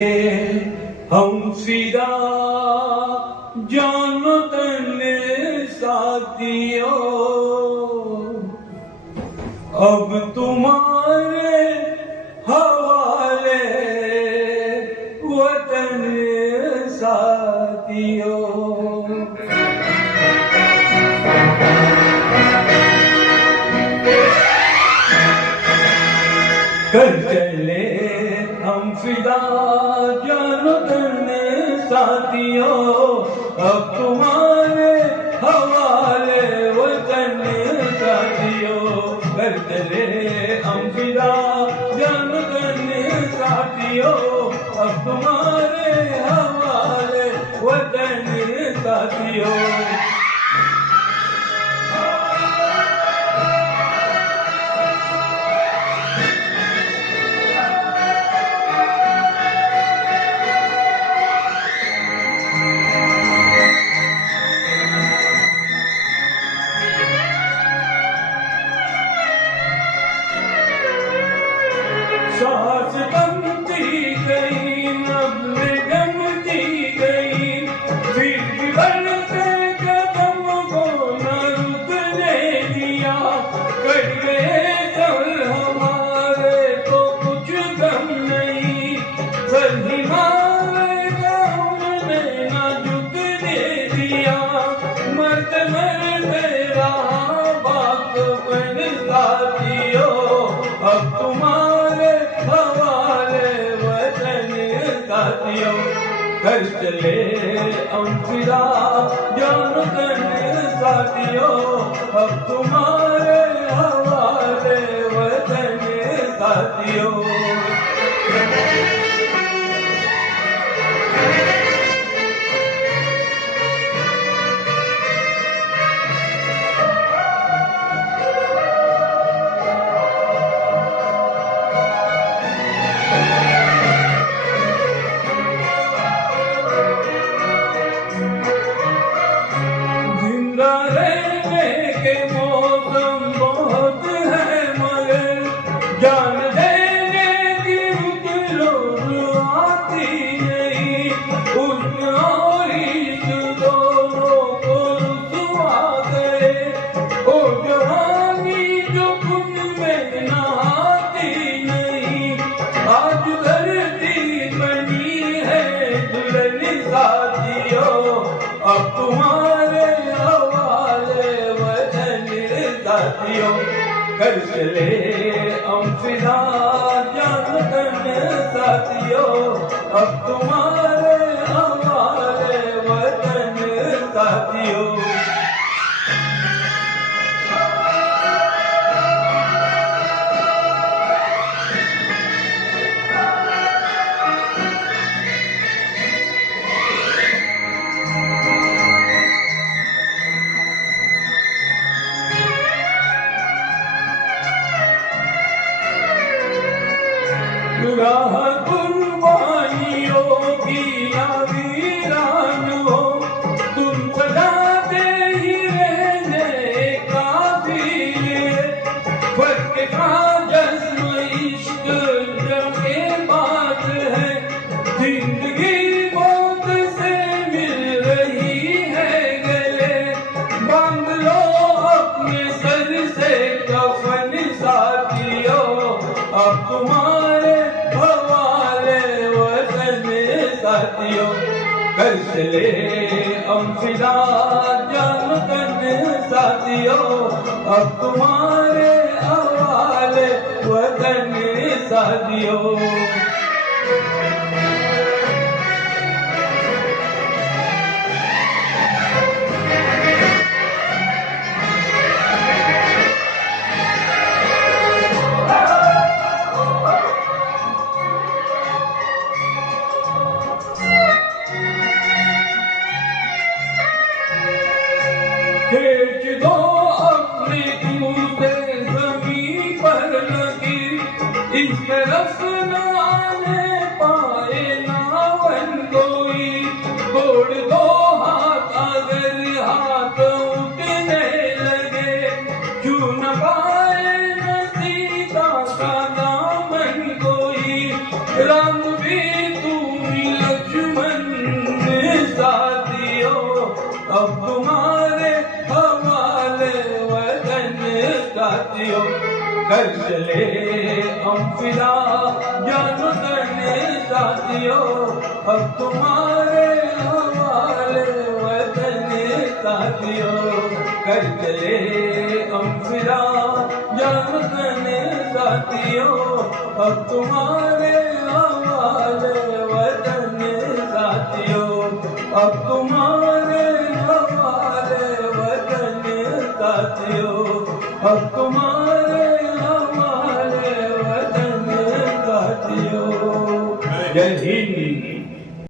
हम फिदा जानो तने साथियों, अब तुम्हारे हवाले वतन साथियों। कर चले हम फिदा जानो तने साथियों, अब तुम्हारे हवाले वतन साथियों। कर चले हम फिदा जानो तने साथियों, अब तुम्हारे हवाले वतन साथियों। सांस बनती गई, नब्ज़ें जमती गई, फिर भी बढ़ते कदम को न रुकने दिया। कट गए सर हमारे तो कुछ गम नहीं, सर हिमालय हमने न झुकने दिया। मरते मरते रहा बाक़पन साथियों, अब तुम्हारे हवाले वतन साथियों। कर चले हम फिदा जानो तने साथियों, अब तुम्हारे हवाले वतन साथियों। रहने के मौसम बहुत है मगर जान देने की रुत रोज आती नहीं। उस और इस दोनों को रुसवा करे, ओ जवानी जो खुद में नहाती नहीं। आज धरती बनी है दुल्हन साथियों, अब तुम्हारे साथियों। कर चले हम फिदा जानो तने साथियों, अब तुम्हारे हवाले वतन साथियों। राह कुर्बानियों की या वीरान हो, तुम सजाते ही रहने काफिले। फर्क का जज्ब इश्क जमे बात है, जिंदगी मौत से मिल रही है गले। बांध लो अपने सर से कफन साथियों, अब तुम्हारे हवाले वतन साथियों। कर चले हम फिदा जानो तने साथियों, अब तुम्हारे हवाले वतन साथियों। खींच दो अपने जूते ज़मीन पर लगी, इस तरफ न कर चले हम फिदा जान करने साथियों, अब तुम्हारे हवाले वतन साथियों। कर चले हम फिदा जान करने साथियों, अब तुम्हारे हवाले वतन साथियों, अब तुम्हारे हवाले वतन साथियों, अब तुम